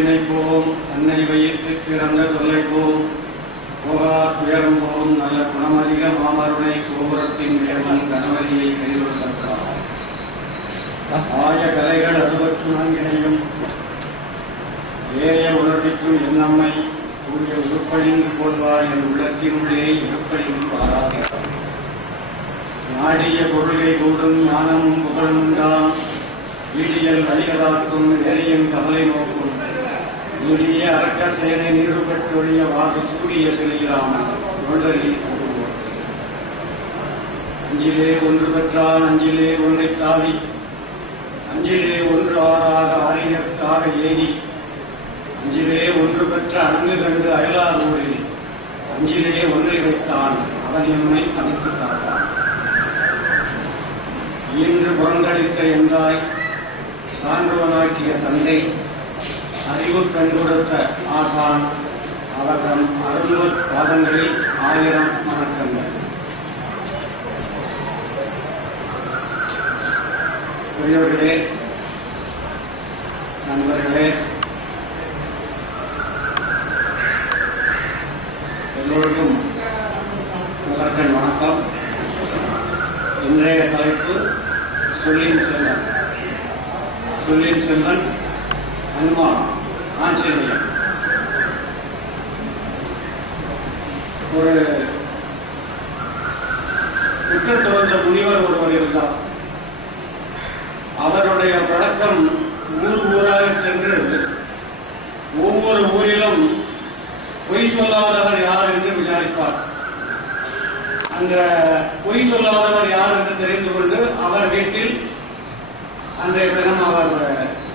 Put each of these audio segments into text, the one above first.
நினைப்போம் அன்னை வயிற்று பிறந்த தொல்லைப்போம் போகா துயரம் போம் நல்ல குணமதிக மாமருணை கோபுரத்தின் மேலும் கணவரியை கைவிடுத்தார் ஆய கலைகள் அறுபத்து நான்கினையும் ஏய உணர்விக்கும் என்னம்மை கூடிய உருப்படிந்து கொள்வார் என் உள்ளத்தினுள்ளே இருப்படிந்து பாராகிறார் நாடிய பொருளை கூடும் ஞானமும் புகழும் தான் வீடியல் வழிகளாக்கும் நேரியும் கவலை நோக்கும். நீடிய அரக்க சேனை நீடுபட்டொழிய வாக்கு சூரிய செல்கிறான் நொல்லறி அஞ்சிலே ஒன்று பெற்றால் அஞ்சிலே ஒன்றை தாவி அஞ்சிலே ஒன்று ஆறாக ஆரியத்தாக ஏறி அஞ்சிலே ஒன்று பெற்ற அன்பு கண்டு அயலாதூரில் அஞ்சிலே ஒன்றை வைத்தான் அவன் எம்மை அமைத்து காட்டான். இன்று புறந்தளித்த என்றாய் சான்றவனாக்கிய தந்தை அறிவு கண்கொடுத்த ஆசான் அவர்கள் அருள்வர் பாதங்களில் ஆயிரம் வணக்கங்கள் பெரியவர்களே நண்பர்களே எல்லோருக்கும் முதற்கண் வணக்கம். இன்றைய தலைப்பு சொல்லின் செல்வன். சொல்லின் செல்வன் அனுமான். ஆஞ்சநேயன் ஒரு குற்றம் துவந்த முனிவர் ஒருவர் இருந்தார். அவருடைய பழக்கம் ஊர் ஊராக சென்று ஒவ்வொரு ஊரிலும் பொய் சொல்லாதவர் யார் என்று விசாரிப்பார். அந்த பொய் சொல்லாதவர் யார் என்று தெரிந்து கொண்டு அவர் வீட்டில் அன்றைய தினம் அவர்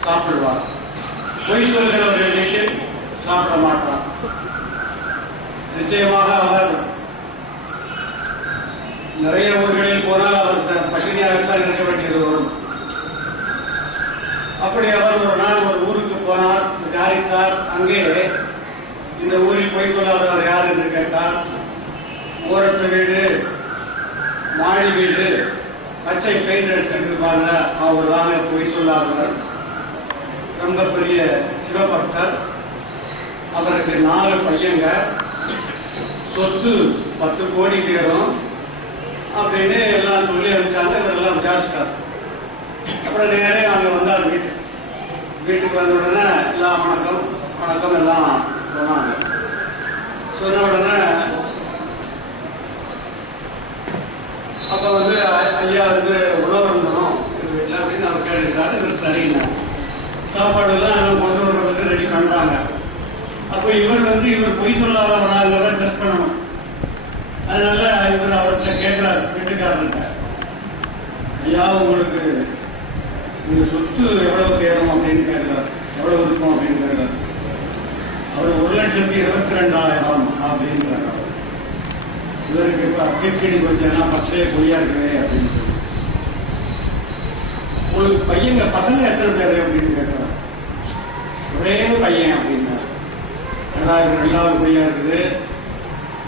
சாப்பிடுவார். பொய் சொல்கிறவர்கள் வீட்டில் சாப்பிட மாட்டார். நிச்சயமாக அவர் நிறைய ஊர்களில் போனால் அவர் த- பட்டினியாகத்தான் இருக்க வேண்டியது வரும். அப்படி அவர் ஒரு நாள் ஒரு ஊருக்கு போனார் விசாரித்தார் அங்கே இந்த ஊரில் பொய் சொல்லாதவர் யார் என்று கேட்டார். ஓரத்து வீடு மாடி வீடு பச்சை பெயிண்ட் அடிச்சிருப்பாங்க அவர் தாங்க பொய் சொல்லாதவர். ரொம்ப பெரிய சிவபக்தர் அவருக்கு நாலு பையங்க சொத்து பத்து கோடி தேரும் அப்படின்னு எல்லாம் சொல்லி அனுப்பிச்சாங்க இவரெல்லாம் விசாரிச்சார் அப்புறம் நேரே அங்கே வந்தார் வீட்டுக்கு. வீட்டுக்கு வந்த உடனே எல்லாம் வணக்கம் வணக்கம் எல்லாம் சொன்னாங்க. சொன்ன உடனே அப்ப வந்து ஐயா வந்து உணவு இருந்தோம் வீட்டில் அப்படின்னு அவர் கேட்டுருக்காரு இவர் சரிங்க சாப்பாடு எல்லாம் எல்லாம் கொண்டு வர்றதுக்கு ரெடி பண்றாங்க அப்ப இவர் வந்து இவர் பொய் சொல்லாதவராங்கிறத டெஸ்ட் பண்ணணும். அதனால இவர் அவர்கிட்ட கேட்கிறார் வீட்டுக்காரர்கிட்ட. ஐயா உங்களுக்கு இந்த சொத்து எவ்வளவு தேரும் அப்படின்னு கேட்கிறார் எவ்வளவு இருக்கும் அப்படின்னு கேட்கிறார் அவர் ஒரு லட்சத்தி இருபத்தி ரெண்டாயிரம் அப்படின்றார் இவருக்கு இப்ப அக்கிடி போச்சுன்னா பஸ்லேயே பொய்யா இருக்குதே அப்படின்னு சொல்லி. உங்களுக்கு பையங்க பசங்க எத்தனை பேர் அப்படின்னு கேட்கிறார் ஒரே பையன் அப்படின்னு ரெண்டாயிரம் ரெண்டாவது பையன் இருக்குது.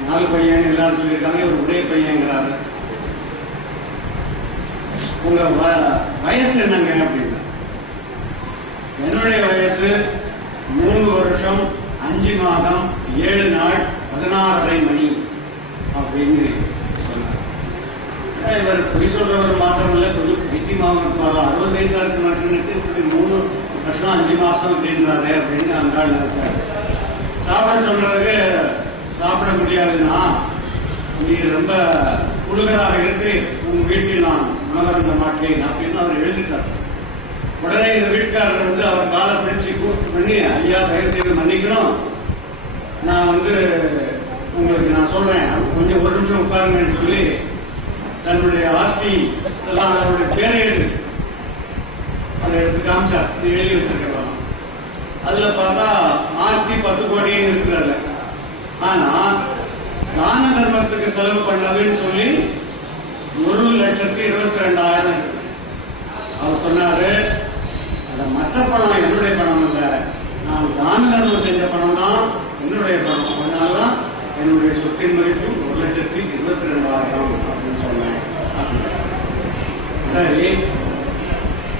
நாலு பையன் எல்லாரும் சொல்லியிருக்காங்க இவர் ஒரே பையங்கிறாரு உங்க வயசு என்னங்க அப்படின்னா? என்னுடைய வயசு மூணு வருஷம் அஞ்சு மாதம் ஏழு நாள் பதினாறரை மணி அப்படின்னு சொன்னார். இவர் பொய் சொல்றவர் மாத்திரம் இல்ல கொஞ்சம் பைத்தியமாக இருப்பாரா? அறுபது வயசா இருக்க மாட்டேன்னு மூணு வருஷம் அஞ்சு மாசம் அப்படின்றாரு அப்படின்னு அந்த ஆள் நினைச்சாரு. சாப்பாடு சொல்றதுக்கு சாப்பிட முடியாதுன்னா நீ ரொம்ப குழுகராக இருந்து உன் வீட்டில் நான் உணவருந்த மாட்டேன் அப்படின்னு அவர் எழுதிட்டார். உடனே இந்த வீட்டுக்காரர் வந்து அவர் காலை பிடிச்சு கூப்பிட்டு பண்ணி ஐயா தயவு செய்து மன்னிக்கணும். நான் வந்து உங்களுக்கு நான் சொல்றேன். கொஞ்சம் ஒரு நிமிஷம் உட்காருங்கன்னு சொல்லி தன்னுடைய ஆஸ்தி எல்லாம் அவருடைய பேரை எழுது அதை எடுத்து காமிச்சார். நீ எழுதி வச்சிருக்கேன் அதுல பார்த்தா ஆட்சி பத்து கோடின்னு இருக்கிறாரு ஆனா தான தர்மத்துக்கு செலவு பண்ணதுன்னு சொல்லி ஒரு லட்சத்தி இருபத்தி ரெண்டாயிரம் அவர் சொன்னாரு அந்த மற்ற பணம் என்னுடைய பணம் இல்ல. நான் தான தர்மம் செஞ்ச பணம் தான் என்னுடைய பணம். அதனாலதான் என்னுடைய சொத்தின் மதிப்பு ஒரு லட்சத்தி இருபத்தி ரெண்டாயிரம் அப்படின்னு சொன்னேன் சரி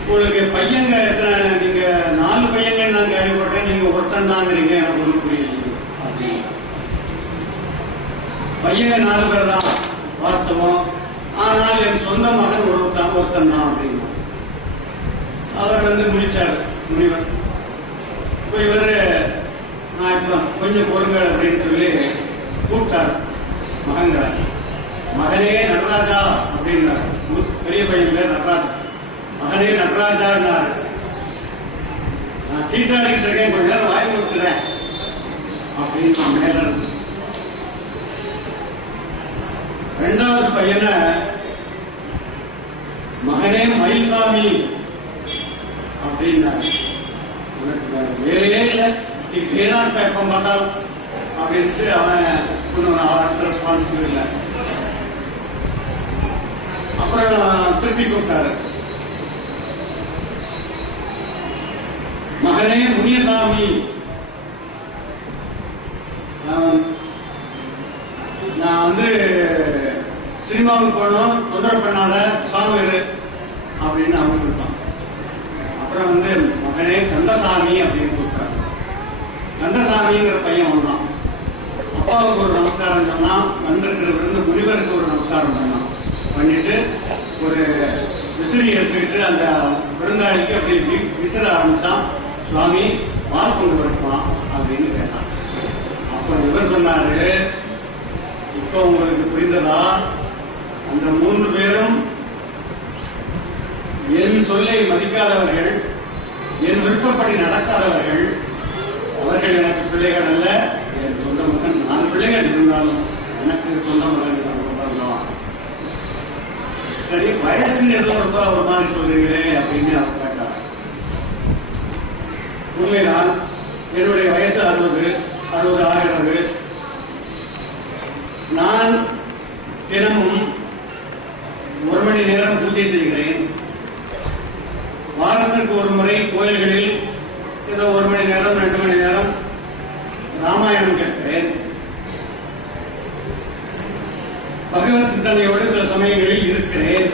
உங்களுக்கு பையங்க எத்தனை? நீங்க நாலு பையங்க நான் கேள்விப்பட்டேன் நீங்க ஒருத்தன் தாங்கிறீங்க எனக்கு ஒன்றும் புரியல. பையங்க பையன் நாலு பேர் தான். வாஸ்தவம் ஆனால் என் சொந்த மகன் ஒருத்தான் ஒருத்தன் தான் அப்படின்னு. அவர் வந்து முடிச்சார். முனிவர் இப்போ இவர் நான் இப்போ கொஞ்சம் பொறுங்க அப்படின்னு சொல்லி கூப்பிட்டார். மகன்கிறார் மகனே நடராஜா அப்படின்னார். பெரிய பையன் பேர் நடராஜா. மகனே நடராஜா நான் சீட்டாடிக்கிட்டு இருக்கேன் கொஞ்ச நேரம் வாய் கொடுத்துறேன் அப்படின்னு நான் மேல இருந்து. ரெண்டாவது பையனை மகனே மயில்சாமி அப்படின்னாரு. உனக்கு வேலையே இல்லை. இப்படியே தான் இருப்ப பார்த்தாலும் அப்படின்ட்டு அவன் ஒன்றும் அடுத்த ரெஸ்பான்ஸ் இல்லை. அப்புறம் திருப்பி கூப்பிட்டாரு. மகனே முனியசாமி நான் நான் வந்து சினிமாவுக்கு போனோம். தொந்தரவு பண்ணாத சாமி அப்படின்னு அவன் கொடுத்தான் அப்புறம் வந்து மகனே கந்தசாமி அப்படின்னு கூப்பிட்டாங்க. கந்தசாமிங்கிற பையன் வந்தான் அப்பாவுக்கு ஒரு நமஸ்காரம் சொன்னான் வந்திருக்கிறவருந்து முனிவருக்கு ஒரு நமஸ்காரம் பண்ணான் பண்ணிட்டு ஒரு விசிறி எடுத்துக்கிட்டு அந்த விருந்தாளிக்கு அப்படி விசிற ஆரம்பித்தான் சுவாமி பால் கொண்டு வரட்டுமா அப்படின்னு கேட்டான் அப்ப இவர் சொன்னாரு இப்ப உங்களுக்கு புரிந்ததா? அந்த மூன்று பேரும் என் சொல்லை மதிக்காதவர்கள் என் விருப்பப்படி நடக்காதவர்கள் அவர்கள் எனக்கு பிள்ளைகள் அல்ல என் சொந்த மகன் நாலு பிள்ளைகள் இருந்தாலும் எனக்கு சொந்த மகன் சரி வயசுன்னு ஏதோ ஒரு மாதிரி சொல்றீங்களே அப்படின்னு அவர் உண்மைதான் என்னுடைய வயசு அறுபது அறுபது ஆகிறது நான் தினமும் ஒரு மணி நேரம் பூஜை செய்கிறேன். வாரத்திற்கு ஒரு முறை கோயில்களில் ஏதோ ஒரு மணி நேரம் ரெண்டு மணி நேரம் ராமாயணம் கேட்கிறேன் பகவத் சிந்தனையோடு சில சமயங்களில் இருக்கிறேன்.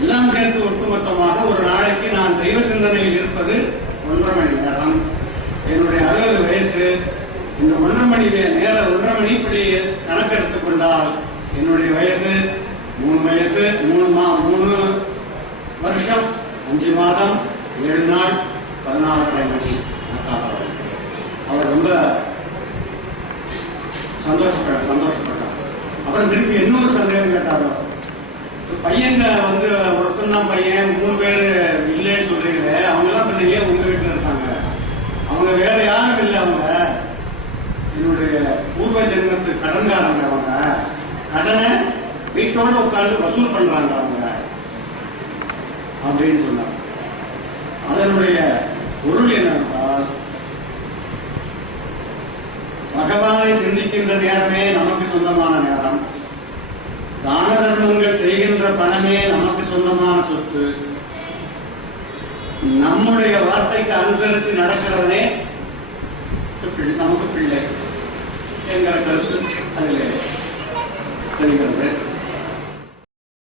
எல்லாம் சேர்த்து ஒட்டுமொத்தமாக ஒரு நாளைக்கு நான் தெய்வ சிந்தனையில் இருப்பது ஒன்றரை மணி நேரம் என்னுடைய அறுபது வயசு இந்த ஒன்றரை மணி நேர ஒன்றரை மணி இப்படி கணக்கெடுத்துக் கொண்டால் என்னுடைய வயசு மூணு வயசு மூணு மா மூணு வருஷம் அஞ்சு மாதம் ஏழு நாள் பதினாலரை மணி அவர் ரொம்ப சந்தோஷப்பட சந்தோஷப்பட்டார். அப்புறம் திருப்பி இன்னொரு சந்தேகம் கேட்டாரோ? பையங்க வந்து ஒருத்தன் தான் பையன் மூணு பேர் இல்லைன்னு சொல்றீங்களே அவங்க எல்லாம் உங்க வீட்டுல இருக்காங்க. அவங்க வேற யாரும் இல்லை அவங்க. என்னுடைய பூர்வ ஜென்மத்து கடன்காரங்க அவங்க. கடனை வீட்டோட உட்கார்ந்து வசூல் பண்றாங்க அவங்க. அப்படின்னு சொன்னாங்க. அதனுடைய பொருள் என்னென்றால் பகவானை சிந்திக்கின்ற நேரமே நமக்கு சொந்தமான நேரம். தான தர்மங்கள் செய்கின்ற பணமே நமக்கு சொந்தமான சொத்து. நம்முடைய வார்த்தைக்கு அனுசரித்து நடக்கிறவனே நமக்கு பிள்ளை. என்கிற கருத்து அதில். தெரிகிறது